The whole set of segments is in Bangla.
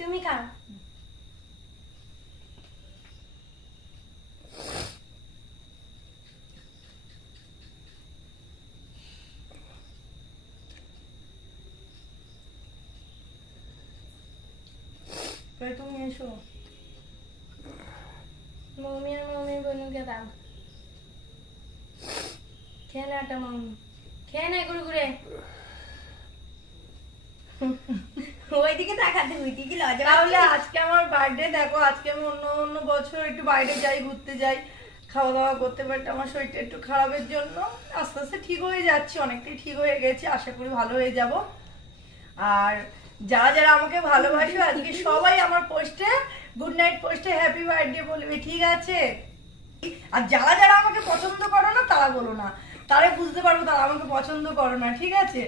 তুমি খাও। তুমি এসো। মম্মি আর মম্মির বোনকে দাও। খেয়ে না একটা মম্মি, খেয়ে না গুড়গুড়ে। ওইদিকে তাকাতে হইতে কি লজ্জা তাহলে পাচ্ছিস? আজকে আমার বার্থডে, দেখো আজকে আমি অন্য অন্য বছর একটু বাইরে যাই, ঘুরতে যাই, খাওয়া দাওয়া করতে পারি, আমার শরীরটা একটু খারাপের জন্য আস্তে আস্তে ঠিক হয়ে যাচ্ছে, অনেকটাই ঠিক হয়ে গেছে, আশা করি ভালো হয়ে যাব। আর যারা যারা আমাকে ভালোবাসো আজকে সবাই আমার পোস্টে গুড নাইট পোস্টে হ্যাপি বার্থডে বলবে, ঠিক আছে? আর যারা যারা আমাকে পছন্দ করো না তারা বলো না, তারা বুঝতে পারবো তারা আমাকে পছন্দ করো না, ঠিক আছে?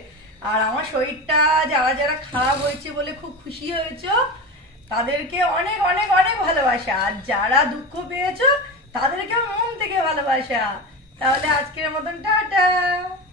আর আমার শরীরটা যারা যারা খারাপ হয়েছে বলে খুব খুশি হয়েছো তাদেরকে অনেক অনেক অনেক ভালোবাসা, আর যারা দুঃখ পেয়েছো তাদেরকে মন থেকে ভালোবাসা। তাহলে আজকের মতন টাটা।